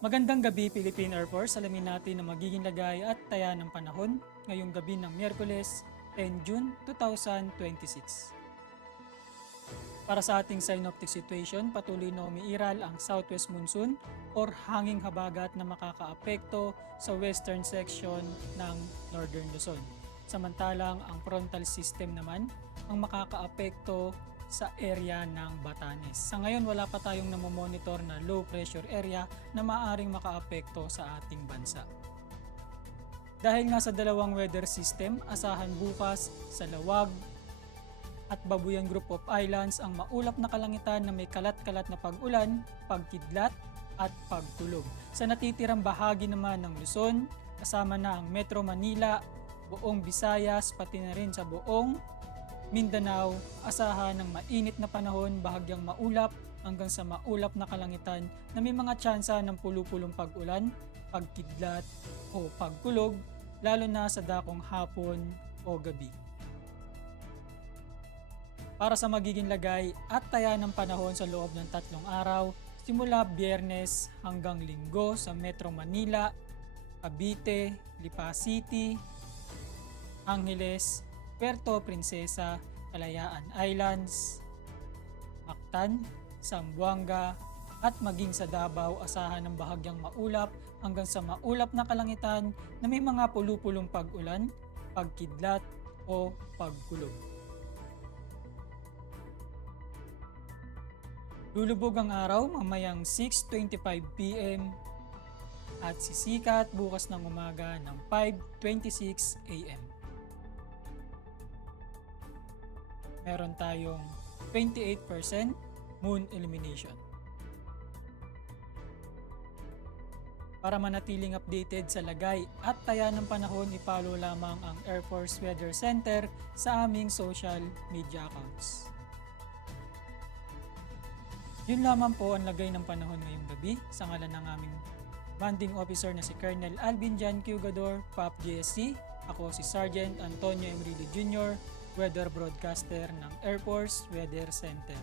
Magandang gabi Philippine Air Force. Alamin natin ang magiging lagay at taya ng panahon ngayong gabi ng Miyerkules 10 June 2026. Para sa ating synoptic situation, patuloy na umiiral ang southwest monsoon or hanging habagat na makakaapekto sa western section ng northern Luzon. Samantalang ang frontal system naman ang makakaapekto sa area ng Batanes. Sa ngayon, wala pa tayong namomonitor na low pressure area na maaaring makaapekto sa ating bansa. Dahil nga sa dalawang weather system, asahan bukas sa Lawag at Babuyan Group of Islands ang maulap na kalangitan na may kalat-kalat na pag-ulan, pagkidlat at pagtulog. Sa natitirang bahagi naman ng Luzon, kasama na ang Metro Manila, buong Visayas, pati na rin sa buong Mindanao, asahan ng mainit na panahon, bahagyang maulap hanggang sa maulap na kalangitan na may mga tsansa ng pulu-pulong pag-ulan, pagkidlat o pagkulog, lalo na sa dakong hapon o gabi. Para sa magiging lagay at taya ng panahon sa loob ng 3 araw, simula Biyernes hanggang Linggo sa Metro Manila, Cavite, Lipa City, Angeles, Puerto Princesa, Kalayaan Islands, Mactan, Zamboanga, at maging sa Davao, asahan ng bahagyang maulap hanggang sa maulap na kalangitan na may mga pulu-pulong pag-ulan, pagkidlat o pagkulog. Lulubog ang araw mamayang 6:25 PM at sisikat bukas ng umaga ng 5:26 AM. Meron tayong 28% moon illumination. Para manatiling updated sa lagay at taya ng panahon, i-follow lamang ang Air Force Weather Center sa aming social media accounts. Yun lamang po ang lagay ng panahon ngayong gabi sa ngalan ng aming Commanding Officer na si Colonel Alvin Jan Cugador, PAP JSC. Ako si Sergeant Antonio Emrilio Jr., Weather Broadcaster ng Air Force Weather Center.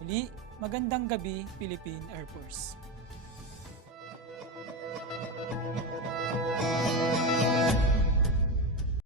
Muli, magandang gabi Philippine Air Force.